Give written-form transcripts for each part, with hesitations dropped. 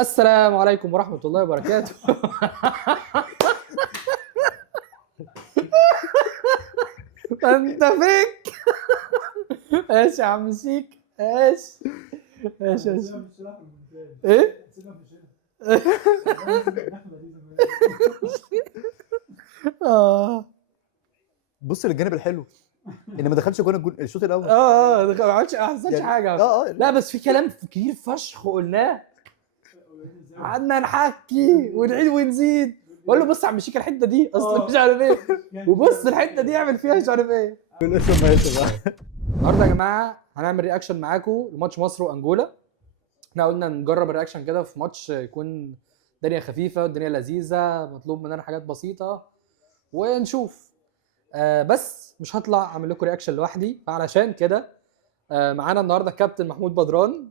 السلام عليكم ورحمة الله وبركاته. انت فيك. ايش يا عم سيك؟ ايش ايش ايه؟ بص للجانب الحلو ان ما دخلش جون الشوط الاول. ما عملتش ما حصلش يعني حاجة. لا بس في كلام كتير فشخ قلناه، قعدنا نحكي ونعيد ونزيد. بقول له بص يا عم شيك الحته دي اصلا مش عارف ايه، وبص الحته دي اعمل فيها مش عارف ايه. النهارده يا جماعه هنعمل رياكشن معاكم لماتش مصر وانجولا. احنا قلنا نجرب الرياكشن كده في ماتش يكون الدنيا خفيفه والدنيا لذيذه، مطلوب مننا حاجات بسيطه ونشوف. بس مش هطلع اعمل لكم رياكشن لوحدي، فعلشان كده معانا النهارده الكابتن محمود بدران.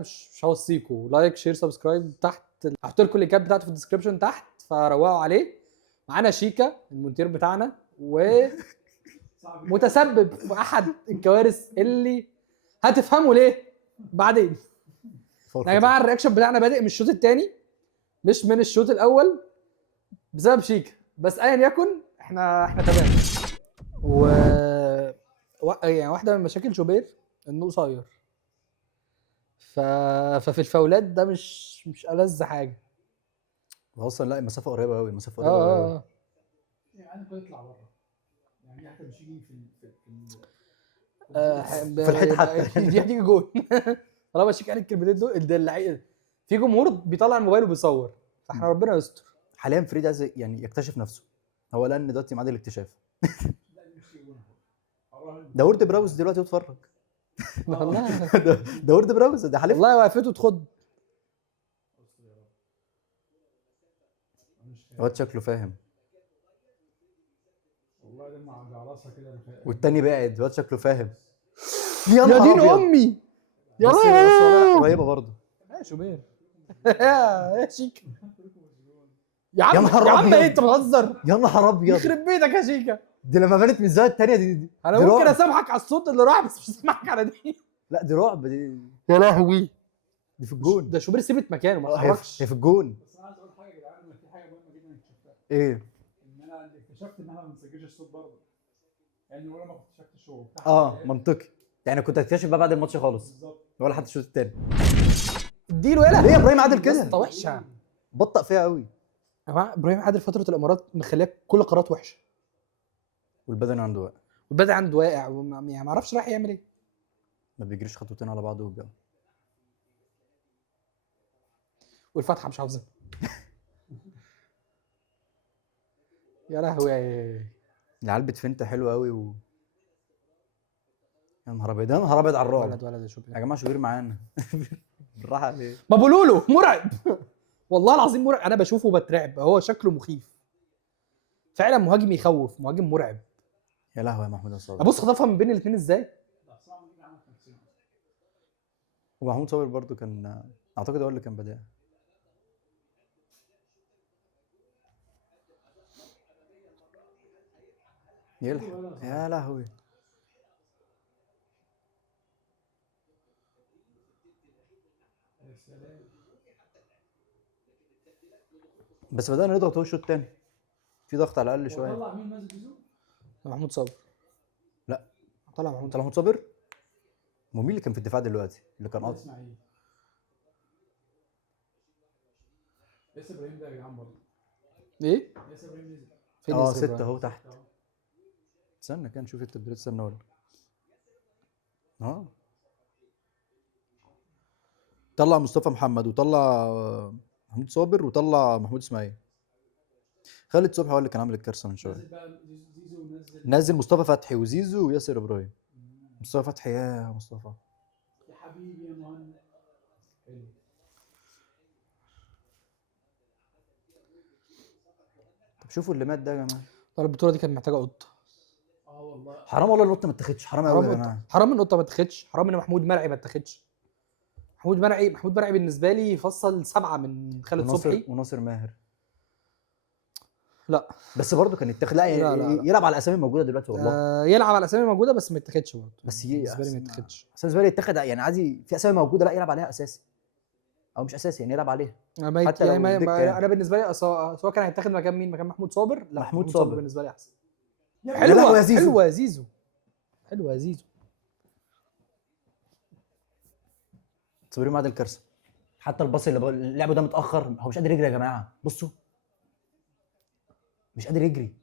مش هوصيكم لايك شير سبسكرايب تحت، هحط لكم اللينكات بتاعته في الديسكربشن تحت فروقوا عليه. معانا شيكا المونتير بتاعنا ومتسبب في احد الكوارث اللي هتفهموا ليه بعدين. يا جماعه الرياكشن بتاعنا بادئ من الشوط الثاني مش من الشوط الاول بسبب شيكا، بس ايا يكن احنا تمام. يعني واحده من مشاكل شوبير انه قصير، ففي الفاولات ده مش ألذ حاجه. اصلا لا، المسافه قريبه قوي، المسافه قريبه قوي. يعني كنت يطلع بره، يعني حتى مش يجي في الحيط حتى. دي هتيجي جول. طالما شيك قال الكلمتين دول ده اللعيبه، في جمهور بيطلع الموبايل وبيصور، فاحنا ربنا يستر. حاليا فريد عايز يعني يكتشف نفسه، هو لان دلوقتي معاد الاكتشاف. ده ورد براوز دلوقتي اتفرج. والله ده ورد براوز ده حلف. والله وقفته تخض. الواد شكله فاهم، والله ده مع راسها كده والتاني بعد، الواد شكله فاهم. يا دين امي يا رب قريبه برضه. يا شوبير. يا شيك يا عم يا نهار يا عم أبيض. ايه انت بتهزر؟ يا نهار ابيض، يخرب بيتك يا شيكا. دي لما بانت من الزاويه الثانيه دي انا دي ممكن رعب. اسامحك على الصوت اللي راح بس مش هسامحك على دي. لا دي رعب دي. يا لهوي دي في الجون. ده شوبير سيبت مكانه ما هي اتحركش. في الجون. بس انا عايز اقول حاجه يا جدعان، في حاجه مهمه جدا اكتشفتها، ايه؟ ان انا اكتشفت ان احنا ما بنسجلش الصوت برضه، يعني ولا ما اكتشفت الشغل منطقي. يعني كنت هتكتشف بقى بعد الماتش خالص بالظبط، ولا حتى الشوط الثاني. اديله يلا. ليه يا ابراهيم عادل كده كده؟ وحشه بطأ فيها قوي. يا جماعه. ابراهيم عادل فتره الامارات مخليه كل قرارات وحشه، والبدني عنده واقع، والبدء عنده واقع يعني ما اعرفش رايح يعمل ايه. ما بيجريش خطوتين على بعض وبيقع. والفتحه مش حافظها. يا لهوي. العيال بتفنت حلو قوي يا نهار ابيض، يا نهار ابيض على الرعب. ولد يا شوبير يا جماعه شوبير معانا. بالراحه عليه. ما بقولوا له مرعب. والله العظيم مرعب، انا بشوفه بترعب، هو شكله مخيف فعلا، مهاجم يخوف، مهاجم مرعب. يا لهوي يا محمود صابر. ابص خطفها من بين الاثنين ازاي. ومحمود صابر برضو كان، اعتقد هو اللي كان بدايه. يلحق يا لهوي. بس بدأنا نضغط هو الشوط الثاني، في ضغط على الاقل شويه. طلع مين نازل زيزو؟ محمود صابر. لا طلع محمود طلع محمود صابر. مين اللي كان في الدفاع دلوقتي اللي كان قاطع؟ اسماعيل. ياسر ابراهيم ده يا جدعان برضه. ايه ياسر ابراهيم نزل. فين 6 اهو تحت. استنى كده نشوف التبديلات، استنى ولا طلع مصطفى محمد وطلع محمود صابر وطلع محمود اسماعيل. خالد صبحي هو اللي كان عامل الكارثه من شويه. نزل بقى زيزو نزل مصطفى فتحي وزيزو وياسر ابراهيم. مصطفى فتحي يا مصطفى يا حبيبي يا مهند. حلو. طب شوفوا اللي مات ده يا جماعه. البطوله دي كانت محتاجه قطه. والله حرام والله القطه ما اتاخدش، حرام قوي يا جماعه. حرام ان القطه ما اتاخدش، حرام ان محمود مرعي ما اتاخدش. محمود مرعي بالنسبه لي فصل 7 من خالد صبحي وناصر ماهر. لا بس برضه كان يتاخد. لا يلعب على الاسامي الموجوده دلوقتي والله. يلعب على الاسامي الموجوده بس ما يتاخدش برضه. بس بالنسبه لي ما يتاخدش. بالنسبه لي يتاخد يعني عادي، في اسامي موجوده لا يلعب عليها اساسي. او مش اساسي يعني يلعب عليها. انا حتى لو يعني دكة يعني. انا بالنسبه لي سواء كان هيتاخد مكان مين، مكان محمود صابر، لا محمود صابر. بالنسبه لي احسن. يا لهوي حلوه يا زيزو. حلوه يا زيزو، حلوه يا زيزو. صابرين معاد الكارثه. حتى الباص اللي لعبه ده متاخر، هو مش قادر يجري يا جماعه، بصوا مش قادر يجري.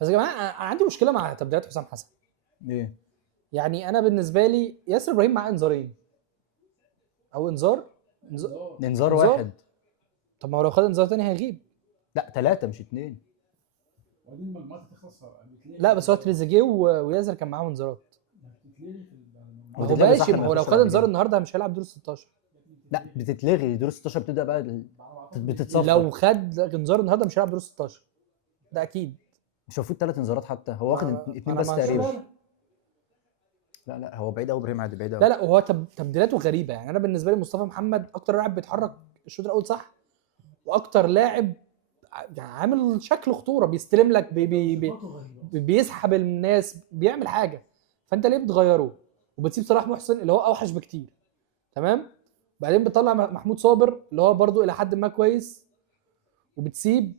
بس يا جماعه انا عندي مشكله مع تبديلات حسام حسن. ايه؟ يعني انا بالنسبه لي ياسر ابراهيم معاه انذارين او انذار. انذار واحد. طب ما هو لو خد انذار تاني هيغيب. لا 3 مش 2. وبعدين المجموعات هتخلص لا بس هو تريزيجيه وياسر كان معاهم انذارات. بتتلغي في هو وتتلغي صح ماشي، ما لما هو لو يخش خد بعد انذار كده. النهارده مش هيلعب دور ال 16. لا بتتلغي دور 16 بتبدا بقى بتتصفر. لو خد انذار النهارده مش هيلعب دور ال 16 ده اكيد. مش المفروض 3 انذارات حتى، هو واخد ما- 2 أنا بس ما- تقريبا. لا هو بعيد قوي، ابراهيم عادي بعيد لا قوي. لا وهو تبديلاته غريبه. يعني انا بالنسبه لي مصطفى محمد اكتر لاعب بيتحرك الشوط الاول صح، واكتر لاعب يعني عامل شكل خطوره، بيستلم لك بيسحب الناس، بيعمل حاجه. فانت ليه بتغيره وبتسيب صلاح محسن اللي هو اوحش بكتير؟ تمام. بعدين بتطلع محمود صابر اللي هو برضو الى حد ما كويس، وبتسيب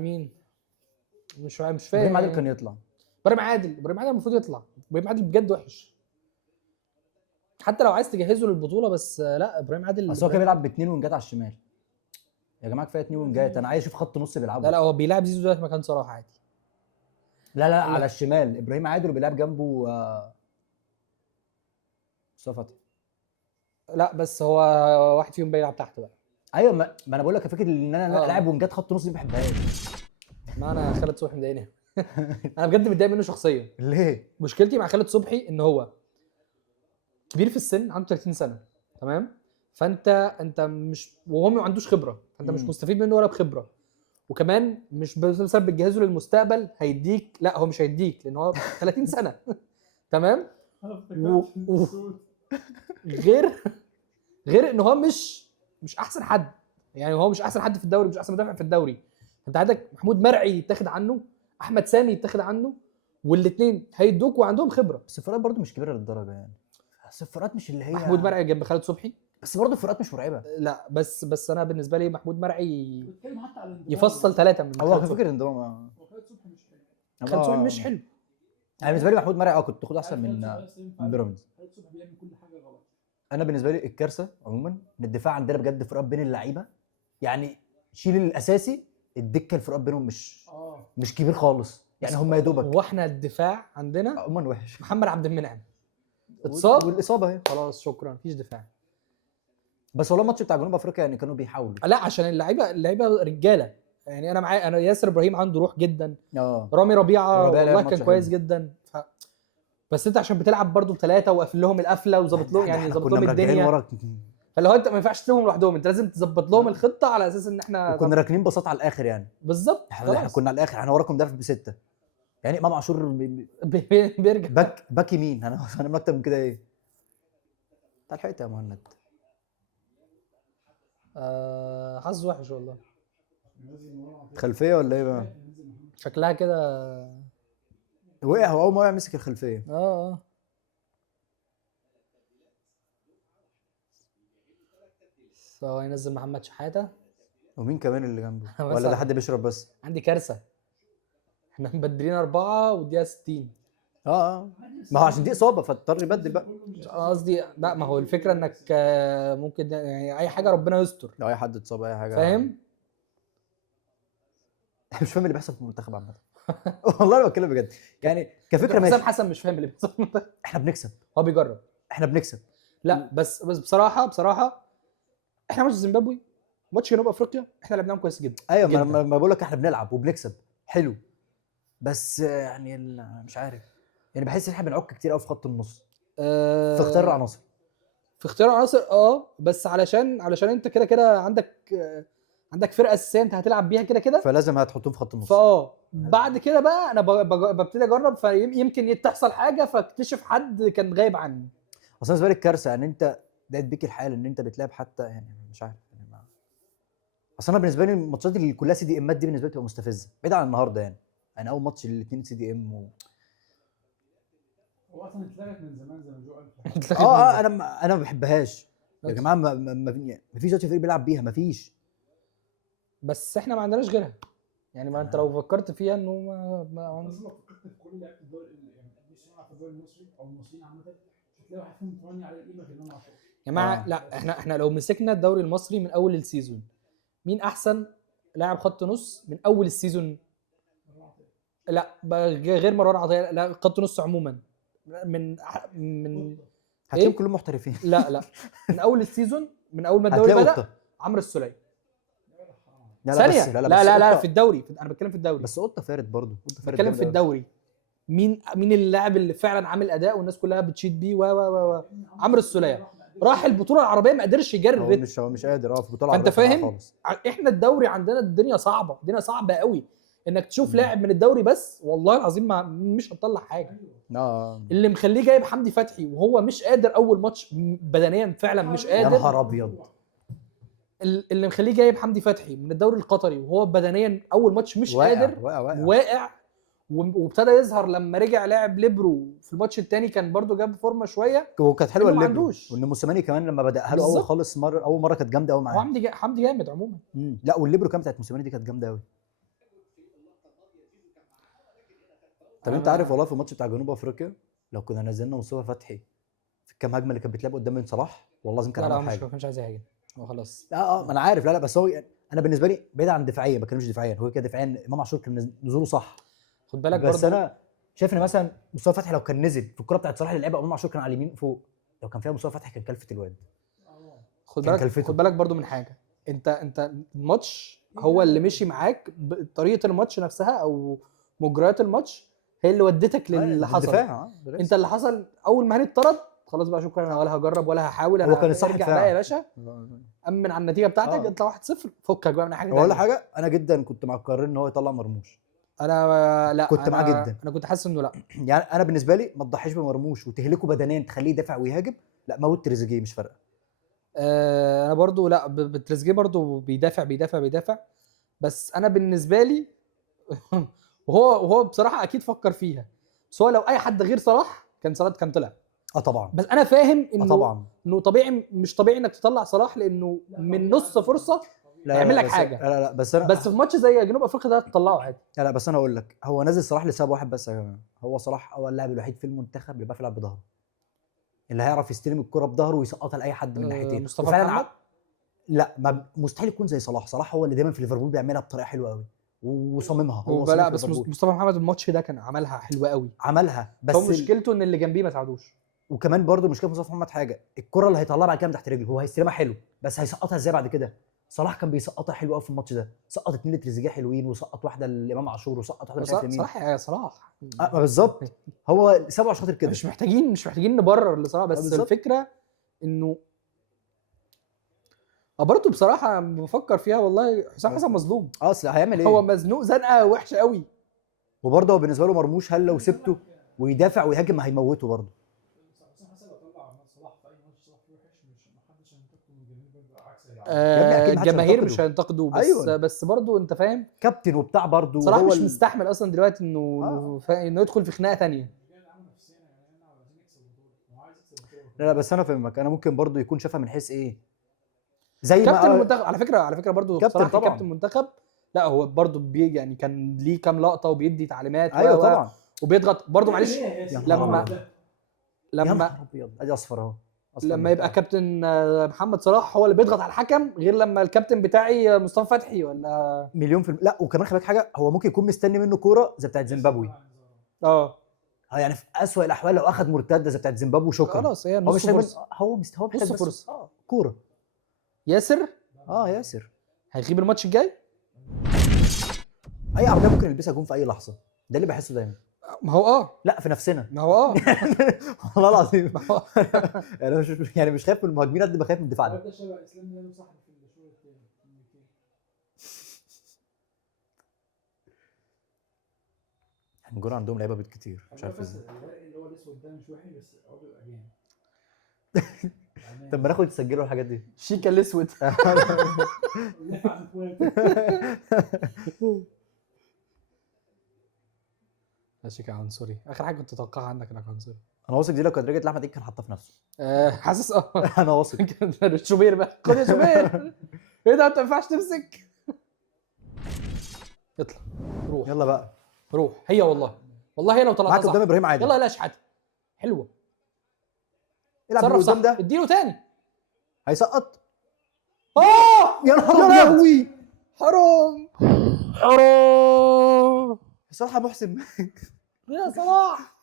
مين مش فاهم ابراهيم عادل يعني. كان يطلع. ابراهيم عادل المفروض يطلع. ابراهيم عادل بجد وحش، حتى لو عايز تجهزه للبطوله، بس لا ابراهيم عادل. بس هو كان بيلعب ب2 وينجات على الشمال. يا جماعه كفايه 2 وينجات، انا عايز اشوف خط نص بيلعبوا. لا هو بيلعب زيزو دلوقتي مكان صلاح عادي. لا على الشمال ابراهيم عادل وبيلعب جنبه مصطفى فتحي. لا بس هو واحد فيهم بيلعب تحت بقى. ايوه ما انا بقول لك فكره ان انا آه. لاعب وينجات خط نص دي ما بحبهاش. ما انا خالد صبحي مضايقني. انا بجد متضايق منه شخصيا. ليه؟ مشكلتي مع خالد صبحي ان هو كبير في السن، عنده 30 سنه، تمام. فانت مش، وهو ما عندوش خبره، فانت مش مستفيد منه ولا بخبره. وكمان مش بس بتجهزه للمستقبل هيديك، لا هو مش هيديك لان هو 30 سنه. تمام. غير ان هو مش احسن حد. يعني هو مش احسن حد في الدوري، مش احسن مدافع في الدوري. انت عندك محمود مرعي يتاخد عنه، احمد سامي يتاخد عنه، والاثنين هيدوك وعندهم خبره. بس الفروقات برضو مش كبيره للدرجه يعني. بس الفروقات مش اللي هي محمود مرعي جنب خالد صبحي، بس برضو الفروقات مش مرعبه. لا بس انا بالنسبه لي محمود مرعي بتتكلم حتى على الانضمام. يفصل 3 من هو خالد كان صبحي. فكره انضمام. وخالد صبحي مش حلو. خالد صبحي مش حلو. انا بالنسبه لي محمود مرعي كنت تاخده احسن من بيراميدز. خالد صبحي بيعمل كل حاجه غلط. انا بالنسبه لي الكارثه عموما ان الدفاع عندنا بجد فروقات بين اللعيبه. يعني شيل الاساسي، الدكه الفروقات بينهم مش كبير خالص يعني، هم يا دوبك. هو احنا الدفاع عندنا عموما وحش. محمد عبد المنعم اتصاب والاصابه اهي. خلاص شكرا، مفيش دفاع. بس والله الماتش بتاع جنوب افريقيا يعني كانوا بيحاولوا. لا عشان اللعيبه رجاله. يعني انا معايا، انا ياسر ابراهيم عنده روح جدا، رامي ربيعه ربيعة لعب والله ماتش كان كويس حلو. جدا. بس انت عشان بتلعب برضو بثلاثه وقافل لهم القفله وظابط لهم، يعني ظابط لهم الدنيا. فاللي هو انت ما ينفعش تسيبهم لوحدهم، انت لازم تظبط لهم الخطه على اساس ان احنا كنا راكنين بساط على الاخر يعني. بالظبط. احنا كنا على الاخر، احنا وراكم دافع ب6. يعني امام عاشور بيرجع باك يمين. انا اكتر من كده ايه؟ انت لحقت يا مهند. حظ وحش والله. خلفيه ولا ايه بقى؟ شكلها كده. وقع هو اول ما وقع مسك الخلفيه. فهو ينزل محمد شحاته. ومين كمان اللي جنبه؟ بس ولا ده حد بيشرب بس؟ عندي كارثه، احنا مبدلين 4 والدقيقه 60. ما هو عشان دي اصابه فاضطر يبدل بقى. قصدي لا، ما هو الفكره انك ممكن يعني اي حاجه ربنا يستر. لو اي حد اتصاب اي حاجه، فاهم. مش فاهم اللي بيحصل في المنتخب عامه. والله انا بتكلم بجد يعني كفكره ماشي. حسام حسن مش فاهم اللي بيحصل. احنا بنكسب، هو بيجرب. احنا بنكسب. لا بس بصراحه احنا ماتش زيمبابوي، ماتش جنوب افريقيا احنا لعبناهم كويس جدا. ايوه جداً. ما بقول لك احنا بنلعب وبنكسب حلو. بس يعني مش عارف يعني، بحس ان احنا بنعك كتير قوي في خط النص. في اختيار العناصر. في اختيار العناصر بس علشان انت كده عندك فرقه اساسيه انت هتلعب بيها كده، فلازم هتحطهم في خط النص. بعد كده بقى انا ببتدي اجرب، فيمكن تحصل حاجه فاكتشف حد كان غايب عني. اصل بالنسبه لي الكارثه ان انت دقت بيك الحال ان انت بتلعب حتى يعني مش عارف يعني اصل انا بالنسبه لي الماتشات اللي كلها سي دي امات دي بالنسبه لي بتبقى مستفزه بعيد عن النهارده يعني. انا اول ماتش الاثنين سي دي ام هو اصلا اتلغت من زمان زي ما جو قال. انا ما بحبهاش. يا جماعه ما فيش دلوقتي فريق بيلعب بيها، ما فيش. بس احنا ما عندناش غيرها. يعني ما انت لو فكرت فيها انه بس لو فكرت في كل لعيبه الدوري يعني مش هيلعب في الدوري المصري او المصريين عامه، مش هتلاقي واحد فيهم متمني على القيمه غير امام عاشور. يا جماعه لا، احنا لو مسكنا الدوري المصري من اول السيزون، مين احسن لاعب خط نص من اول السيزون؟ لا غير مروان عطيه، لا خط نص عموما من هتلاقيهم إيه؟ كلهم محترفين. لا من اول السيزون، من اول ما الدوري هتلاقي بدا قطه. عمرو السولية. لا ثانيه بس لا بس لا لا قطة. في الدوري، انا بتكلم في الدوري، بس قطه فارد برضه، قطه فارد بتكلم جامد في أوي. الدوري. مين اللاعب اللي فعلا عامل اداء والناس كلها بتشيد بيه و عمرو السولية راح البطوله العربيه ما قدرش يجري هو الريتم. مش قادر في بطوله فانت عربيه بصراحة فاهم، خالص. احنا الدوري عندنا الدنيا صعبه، الدنيا صعبه قوي انك تشوف لاعب من الدوري بس، والله العظيم مش هتطلع حاجه. اللي مخليه جايب حمدي فتحي وهو مش قادر اول ماتش بدنيا، فعلا مش يا قادر. نهار ابيض. اللي مخليه جايب حمدي فتحي من الدوري القطري وهو بدنيا اول ماتش مش قادر، واقع وابتدى يظهر لما رجع لعب ليبرو في الماتش الثاني، كان برضو جاب فورمه شويه. وكانت حلوه إنه ما الليبرو، عندوش. وان موسيماني كمان لما بداها له اول بالظبط. خالص اول مره كانت جامده قوي هو معاه. حمدي جامد عموما. لا والليبرو كمان بتاعت موسيماني دي كانت جامده قوي. طب انت عارف والله في الماتش بتاع جنوب افريقيا لو كنا نزلنا مصطفى فتحي في الكام هجمه اللي كانت بتلعب قدام بن صلاح، والله لازم كان لا عمل مش حاجه. ما كانش عايز يهاجم هو خلاص. ما انا عارف. لا بس هو يعني انا بالنسبه لي بعيد عن دفاعيا، ما بتكلمش دفاعيا، هو كده دفاعيا امام عاشور كان نزوله صح. خد بالك بس برضو انا شايف ان مثلا مصطفى فتحي لو كان نزل في الكره بتاعت صلاح اللي لعبها امام عاشور كان على اليمين فوق، لو كان فيها مصطفى فتحي كان كلفت الواد. خد بالك برضو من حاجه، انت الماتش هو اللي مشي معاك، طريقه الماتش نفسها او مجريات الماتش هي اللي ودتك للي حصل. الدفاع انت اللي حصل اول ما هاني اتطرد خلاص بقى شكرا، انا ولا هجرب ولا هحاول، انا هو كان الصح ارجع دفاع. بقى يا باشا امن على النتيجه بتاعتك، اطلع 1-0 فكك بقى من حاجه ولا حاجه. انا جدا كنت مع القرار ان هو يطلع مرموش. انا كنت معاه جدا. انا كنت حاسس انه لا. يعني انا بالنسبه لي ما تضحيش بمرموش وتهلكه بدنيا تخليه يدافع ويهاجم، لا موت تريزيجيه مش فارقه. انا برضو لا، بتريزيجيه برضو بيدافع، بس انا بالنسبه لي وهو بصراحه اكيد فكر فيها، بس هو لو اي حد غير صلاح كان صلاح كان طلع. طبعا. بس انا فاهم انه طبعا انه طبيعي، مش طبيعي انك تطلع صلاح لانه من نص فرصه يعمل لك حاجه. لا بس في ماتش زي جنوب افريقيا ده هتطلعه عادي. لا بس انا اقول لك، هو نازل صلاح لسبب واحد بس يا جماعه، هو صلاح هو اللاعب الوحيد في المنتخب اللي بيعرف يلعب بظهره، اللي هيعرف يستلم الكره بظهره ويسقطها لاي حد من ناحيتين. مصطفى محمد لا مستحيل يكون زي صلاح. صلاح هو اللي دايما في ليفربول بيعملها بطريقه حلوه قوي وصممها. هو لا بس مصطفى محمد الماتش ده كان عملها حلوه قوي، عملها بس هو مشكلته ان اللي جنبيه ما ساعدوش. وكمان برضو مشكله مصطفى محمد حاجه، الكره اللي هيطلعها بعد كده من تحت رجله هو هيستلمها حلو، بس هيسقطها ازاي بعد كده؟ صلاح كان بيسقطها حلو قوي في الماتش ده، سقط 2 لتريزيجيه حلوين، وسقط واحده لامام عاشور، وسقط واحده مش عارف لمين. صلاح يا صلاح بالظبط. هو سبعه شاطر كده. مش محتاجين نبرر لصلاح، بس بالزبط. الفكره انه برضه بصراحه بفكر فيها والله، حسام حسن مظلوم. اصل هيعمل ايه؟ هو مزنوق زنقه وحشه قوي. وبرضه هو بالنسبه له مرموش، هل لو سبته ويدافع ويهاجم هيموته برضه. الجماهير مش هينتقدوا، بس أيوة. بس برضه انت فاهم كابتن وبتاع برضه صلاح مش مستحمل اصلا دلوقتي انه يدخل في خناقه ثانيه. لا بس انا فاهمك، انا ممكن برضه يكون شافها من حيث ايه، زي كابتن ما المنتخب على فكره برضه كابتن طبعا كابتن المنتخب. لا هو برضه يعني كان ليه كام لقطه وبيدي تعليمات. ايوه طبعا. وبيضغط برضه معلش لما ادي اصفر اهو. لما يبقى كابتن محمد صلاح هو اللي بيضغط على الحكم، غير لما الكابتن بتاعي مصطفى فتحي ولا مليون في المية. لا وكمان خلي بالك حاجه، هو ممكن يكون مستني منه كوره زي بتاعت زيمبابوي. يعني في اسوأ الاحوال لو اخذ مرتده زي بتاعت زيمبابوي شكرا، خلاص هي نص فرصه. هو محتاج فرصه كوره. ياسر ياسر هيغيب الماتش الجاي. اي عرضيه ممكن يلبسها جون في اي لحظه، ده اللي بحسه دايما. ما هو لا في نفسنا. ما هو والله العظيم. يعني مش خايف من المهاجمين قد ما خايف من الدفاع ده. الجون عندهم لعيبه بيت كتير مش عارف ازاي. اللي هو الاسود ده مش وحش بس هو بيبقى جامد. طب ما ناخد تسجلوا الحاجات دي. شيكا الاسود. شيكا عنصري، اخر حاجه كنت اتوقعها عنك انك عنصري. انا واثق دي لو كانت رجعت لاحمد عيد كان حاطها في نفسه. حاسس انا واثق. شوبير بقى، خد يا شوبير. ايه ده انت ما ينفعش تمسك. اطلع روح يلا بقى روح، هي والله هي لو طلعت معاك صح. قدام ابراهيم عادل. يلا يلا شحاته حلوه، العب تصرف من صح قدام ده اديله تاني. هيسقط. اه يا نهار ابيض حرام حرام صراحه محسن. يا صلاح.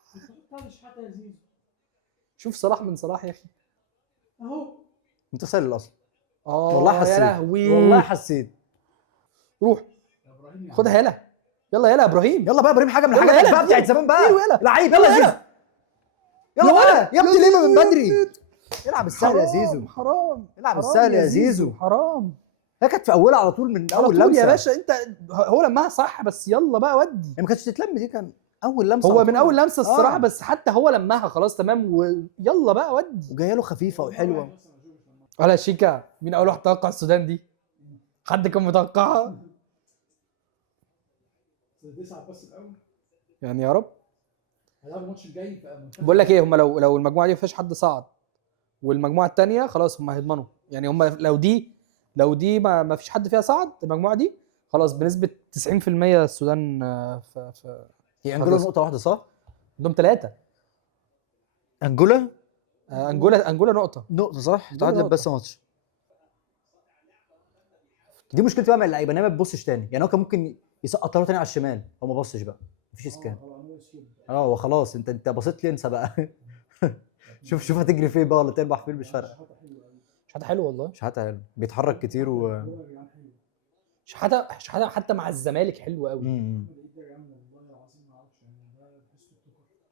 مش حتى يا زيزو شوف صلاح من صلاح يا اخي اهو. متسلل اصلا. اه والله حسيت، يا لهوي والله حسيت. روح يا ابراهيم يا خدها يلا يلا يا ابراهيم. يلا بقى ابراهيم حاجه من يلا الحاجات يلا بقى بتاعت اديله. زمان بقى. اديله يلا. لعيب يلا يا يلا. زيزو. يلا بقى يا ابني ليه من بدري. العب السهل يا حرام، زيزو. حرام العب حرام السهل يا زيزو. حرام. هي كانت في اولها على طول من على اول طول لمسه يا باشا انت. هو لمها صح بس يلا بقى ودي. هي ما كانتش تتلم دي، كان اول لمسه هو على من طول. اول لمسه الصراحه آه. بس حتى هو لمها خلاص تمام ويلا بقى ودي. وجايه له خفيفه وحلوه. ولا شيكا مين اول واحد توقع السودان دي؟ حد كان متوقعها؟ تصعد بس الاول. يعني يا رب. هيلعبوا الماتش الجاي في منتخب. بقول لك ايه، هم لو المجموعه دي ما فيهاش حد صعد والمجموعه الثانيه خلاص هم هيضمنوا. يعني هم لو دي ما فيش حد فيها صعد المجموعه دي خلاص بنسبه 90% السودان في هي انجولا نقطه واحده صح؟ عندهم 3. انجولا انجولا نقطه. نقطه صح؟ انجولا تعادلت نقطة. بس ماتش. دي مشكلتي بقى مع اللعيبه ان هي ما بتبصش تاني. يعني هو كان ممكن يسقط له تاني على الشمال، هو ما بصش بقى، مفيش اسكان. هو خلاص انت بصيت لي انسى بقى. شوف هتجري فين بقى ولا تربح فين مش فارقه. شحاته حلو والله. شحاته حلو بيتحرك كتير و شحاته حتى مع الزمالك حلو قوي.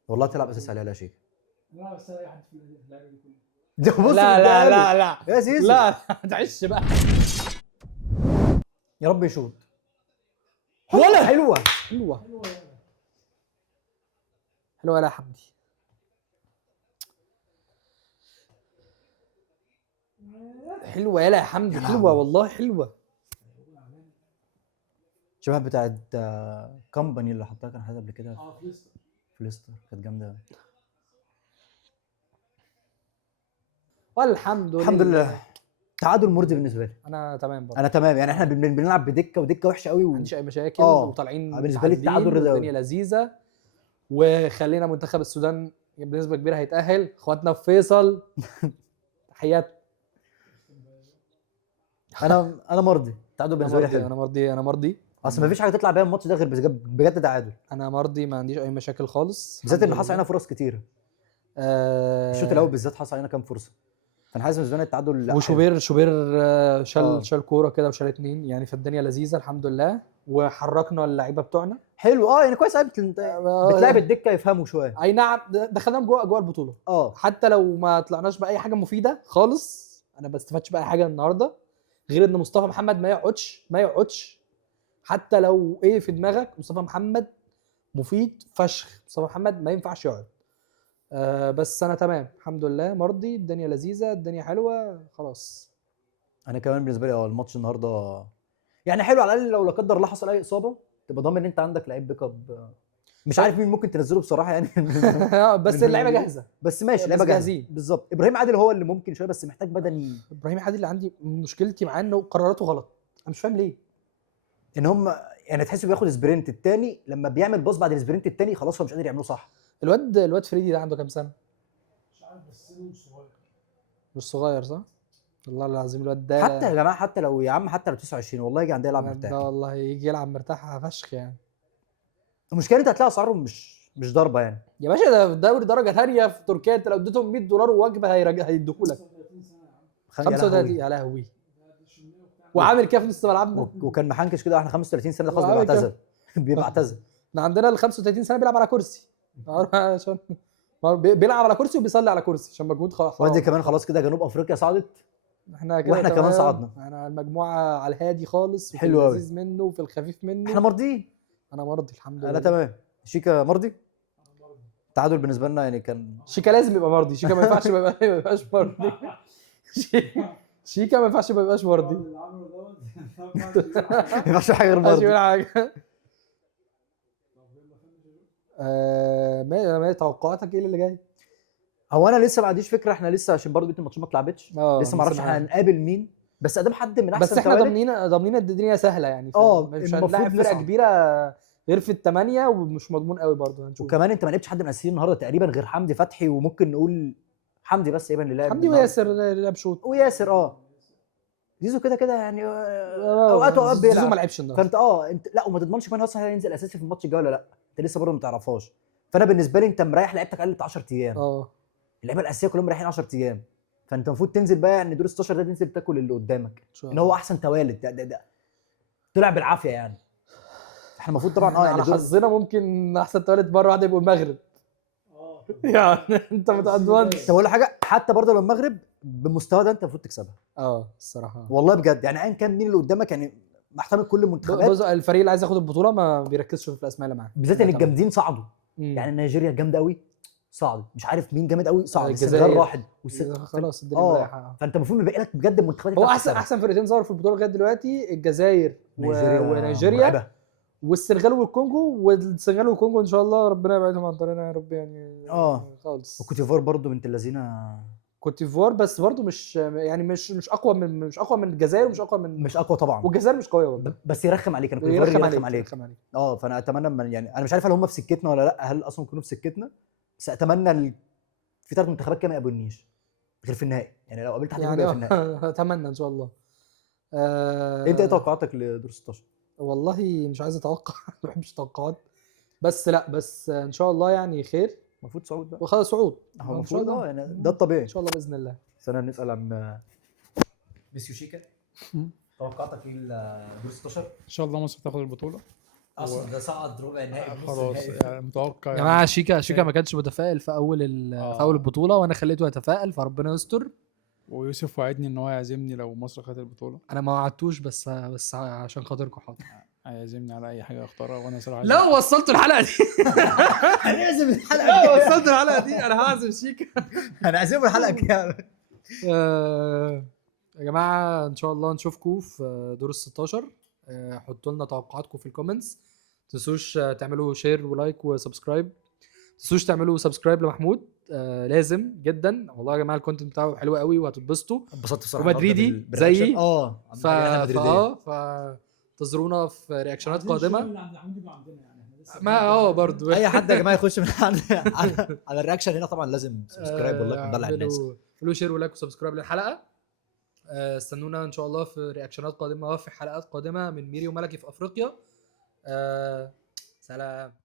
والله تلعب اساس عليها لا شيء. لا بس اي حد في اللعبه دي كلها. ده بص لا يا زيزو لا تعيش بقى. يا رب يشوط. ولا حلوه حلوه حلوه يا حمدي. حلوه يا حمدي، حلوه والله حلوه. شبه بتاعت كومباني اللي حطها كان حد قبل كده في ليستر كانت جامده. والحمد لله الحمد لله تعادل مرضي بالنسبه لي. انا تمام برضه. انا تمام يعني احنا بنلعب بدكه ودكه وحشه قوي ما عنديش اي مشاكل آه. وطالعين بالنسبة لي متعادلين التعادل رضا والدنيا لذيذه. وخلينا منتخب السودان بنسبه كبيره هيتاهل. اخواتنا في فيصل تحيات. انا مرضي. التعادل بالنسبه لي حلو. انا مرضي اصل ما فيش حاجه تطلع بيها من الماتش ده غير بجد تعادل. انا مرضي ما عنديش اي مشاكل خالص. بالذات الحمد ان حصل لله. علينا فرص كتيره. الشوط الاول بالذات حصل علينا كام فرصه. فانا حاسس بالنسبه لي التعادل لا وشوبير شال آه. كوره كده وشال 2 يعني فالدنيا لذيذه الحمد لله. وحركنا اللعيبه بتوعنا. حلو يعني كويس قوي بتلاعب الدكه يفهموا شويه. اي نعم دخلناهم جوه البطوله. حتى لو ما طلعناش باي حاجه مفيده خالص. انا ما استفدتش باي حاجه النهارده غير ان مصطفى محمد ما يقعدش حتى لو ايه في دماغك. مصطفى محمد مفيد فشخ. مصطفى محمد ما ينفعش يقعد. بس انا تمام الحمد لله مرضي. الدنيا لذيذه الدنيا حلوه خلاص. انا كمان بالنسبه لي الماتش النهارده يعني حلو. على الاقل لو لا قدر الله حصل اي اصابه تبقى ضامن ان انت عندك لعيب بيك اب. مش عارف مين ممكن تنزله بصراحه يعني. بس اللعيبه جاهزه. بس ماشي بس اللعيبه جاهزين. بالظبط. ابراهيم عادل هو اللي ممكن شويه بس محتاج بدني. ابراهيم عادل اللي عندي مشكلتي معاه انه قراراته غلط. انا مش فاهم ليه. ان هم يعني تحسه بياخد سبرنت الثاني لما بيعمل باص بعد السبرنت الثاني خلاص هو مش قادر يعمله صح. الواد فريدي ده عنده كام سنه؟ مش عارف بس سنه مش صغير. مش صغير صح؟ والله العظيم الواد ده حتى يا جماعه حتى لو يا عم حتى لو 29 والله يجي عندنا يلعب مرتاح. ده والله يجي يلعب مرتاح فشخ يعني. المشكله انت هتلاقي اسعارهم مش ضربه يعني. يا باشا ده في دوري درجه ثانيه في تركيا. انت لو اديتهم $100 ووجبه هيديهولك 35 يا لهوي. وعامل كده في نص ملعبنا. وكان محنكش كده احنا 35 سنه خلاص بيبقى اعتزل. بيبقى اعتزل. احنا عندنا ال 35 سنه بيلعب على كرسي. عشان بيلعب على كرسي وبيصلي على كرسي عشان مجهود وادي كمان خلاص كده جنوب افريقيا صعدت. واحنا كمان صعدنا. انا المجموعه على الهادي خالص. حلو قوي. اللذيذ منه وفي الخفيف منه. احنا مرضيين. انا مرضي الحمد لله. انا تمام. شيكا مرضي. التعادل بالنسبه لنا يعني كان شيكا لازم يبقى مرضي. شيكا ما ينفعش ما يبقاش مرضي. شيكا ما ينفعش ما يبقاش مرضي. ما ينفعش حاجه غير مرضي. حاجه. ما توقعاتك ايه اللي جاي؟ هو انا لسه ما عنديش فكره، احنا لسه عشان برضه بقيت الماتشات ما اتلعبتش، لسه ما اعرفش معاك. هنقابل مين، بس ادام حد من احسن بس احنا توالد. ضامنين الدنيا سهله يعني مش المفروض هنلاعب فرقه نصعد. كبيره غير في الثمانيه، ومش مضمون قوي برضه، هنشوف. وكمان انت ما لعبتش حد من الاساسيين النهارده تقريبا غير حمدي فتحي، وممكن نقول حمدي بس تقريبا اللي لعب حمدي النهاردة. وياسر لعب شوط، وياسر زيزو كده كده يعني اوقات اوقات زيزو بيلعب. ما لعبش النهارده. فانت انت لا، وما تضمنش كمان اصلا هينزل اساسي في الماتش الجاي ولا لا، انت لسه برضه ما تعرفهاش. فانا بالنسبه لي انت مريح لعيبتك اقل 10 ايام، اللعيبه الاساسيه كلهم مريحين 10 ايام، فانت المفروض تنزل بقى يعني دور 16 ده تنزل تاكل اللي قدامك، ان هو احسن توالد ده طلع بالعافيه يعني. احنا المفروض طبعا على يعني حظنا ممكن احسن ثالث مره واحده يبقوا المغرب. يعني انت ما تقدرش. طب اقول لك حاجه، حتى برضه لو المغرب بالمستوى ده انت المفروض تكسبها الصراحه والله بجد، يعني ايا كان مين اللي قدامك يعني، محترم كل المنتخبات. بص، الفريق اللي عايز ياخد البطوله ما بيركزش في الاسماء اللي معاه، بالذات ان الجامدين صعدوا، يعني يعني نيجيريا جامده قوي صعد، مش عارف مين جامد قوي صعد، السنغال الجزائر راحت خلاص الدنيا مريحه. فانت المفروض بيبقى لك بجد المنتخبات هو اللي احسن فرقتين ظهروا في البطوله لغايه دلوقتي الجزائر ونيجيريا مرعبة. والسنغال والكونجو. والسنغال والكونجو ان شاء الله ربنا يبعدهم عن طريقنا يا رب يعني. خالص. وكوت ديفوار برضه بنت اللذينه. كوت ديفوار بس برضه مش يعني مش اقوى من الجزائر، ومش اقوى من مش اقوى طبعا، والجزائر مش قويه والله، بس يرخم عليك، انا كوت ديفوار يرخم عليك. يرخم عليك. فانا اتمنى يعني انا مش عارف هل هم في سكتنا ولا لا، هل اصلا يكونوا في سكتنا، بس اتمنى في 3 منتخبات كده ما يقابلونيش غير في النهائي، يعني لو قابلت حد يعني في النهائي. اتمنى ان شاء الله. انت ايه توقعاتك لدور 16؟ والله مش عايز اتوقع ما بحبش التوقعات، بس ان شاء الله يعني خير، المفروض صعود بقى، وخلاص صعود هو ان شاء المفروض الله. يعني ده الطبيعي ان شاء الله باذن الله. سنه. نسال عن ميسيو شيكا، توقعاتك ايه لدور 16؟ ان شاء الله مصر تاخد البطوله. اصلا ده صعد ربع نهائي خلاص يعني متوقع يا يعني. جماعه شيكا ما كانش متفائل في اول في اول البطوله، وانا خليته يتفائل، فربنا يستر. ويوسف وعدني ان هو يعزمني لو مصر خدت البطوله. انا ما وعدتوش، بس عشان خاطركم حاضر. هيعزمني على اي حاجه اختارها، وانا صراحه لا وصلت الحلقه دي هنعزم الحلقه لا الجايه، وصلت الحلقه دي انا هعزم شيكا. هنعزم الحلقه الجايه. يا جماعه ان شاء الله نشوفكم في دور ال 16. حطوا لنا توقعاتكم في الكومنتس، تنسوش تعملوا شير ولايك وسبسكرايب، تنسوش تعملوا سبسكرايب لمحمود، لازم جدا والله يا جماعه، الكونتنت بتاعه حلو قوي وهتتبسطوا. اتبسطت الصراحه ومدريدي زيي ف تزورونا في رياكشنات قادمه. يعني ما برضو اي حد يا جماعه يخش من على الرياكشن هنا طبعا لازم سبسكرايب والله ندلع الناس. اعملوا شير ولايك وسبسكرايب للحلقه. استنونا ان شاء الله في رياكشنات قادمه وفي حلقات قادمه من ميري وملكي في افريقيا. سلام.